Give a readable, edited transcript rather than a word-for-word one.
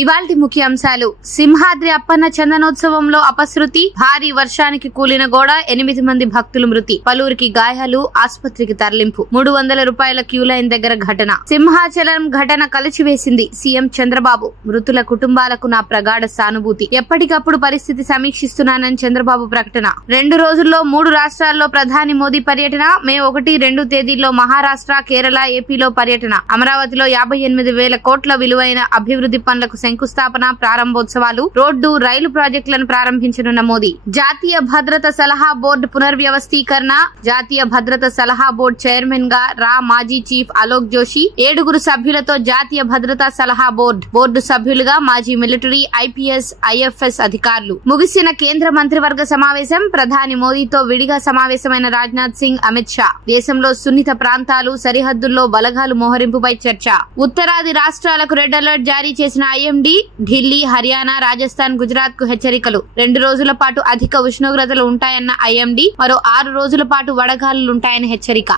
ఇవాల్టి ముఖ్య అంశాలు. సింహాద్రి అప్పన్న చందనోత్సవంలో అపశృతి, భారీ వర్షానికి కూలిన గోడ, 8 మంది భక్తులు మృతి, పలువురికి గాయాలు, ఆసుపత్రికి తరలింపు, 300 రూపాయల క్యూ లైన్ దగ్గర ఘటన. సింహాచలం ఘటన కలిచివేసింది సీఎం చంద్రబాబు. మృతుల కుటుంబాలకు నా ప్రగాఢ సానుభూతి. ఎప్పటికప్పుడు పరిస్థితి సమీక్షిస్తున్నానని చంద్రబాబు ప్రకటన. 2 రోజుల్లో 3 రాష్ట్రాల్లో ప్రధాని మోదీ పర్యటన. మే 1, 2 తేదీల్లో మహారాష్ట్ర, కేరళ, ఏపీలో పర్యటన. అమరావతిలో 58,000 కోట్ల విలువైన అభివృద్ధి పనులకు శంకుస్థాపన, ప్రారంభోత్సవాలు, రోడ్డు, రైలు ప్రాజెక్టులను ప్రారంభించనున్న మోదీ. జాతీయ భద్రత సలహా బోర్డు పునర్వ్యవస్థీకరణ. జాతీయ భద్రత సలహా బోర్డు చైర్మన్ గా మాజీ చీఫ్ అలోక్ జోషి. 7 సభ్యులతో జాతీయ భద్రతా సలహా బోర్డు సభ్యులుగా మాజీ మిలిటరీ, ఐపీఎస్, ఐఎఫ్ఎస్ అధికారులు. ముగిసిన కేంద్ర మంత్రివర్గ సమావేశం. ప్రధాని మోదీతో విడిగా సమావేశమైన రాజ్నాథ్ సింగ్, అమిత్ షా. దేశంలో సున్నిత ప్రాంతాలు, సరిహద్దుల్లో బలగాలు మోహరింపుపై చర్చ. ఉత్తరాది రాష్ట్రాలకు రెడ్ అలర్ట్ జారీ చేసిన ఐఎండీ. ఢిల్లీ, హర్యానా, రాజస్థాన్, గుజరాత్ కు హెచ్చరికలు. 2 రోజుల పాటు అధిక ఉష్ణోగ్రతలు ఉంటాయన్న ఐఎండీ. మరో 6 రోజుల పాటు వడగాలులుంటాయని హెచ్చరిక.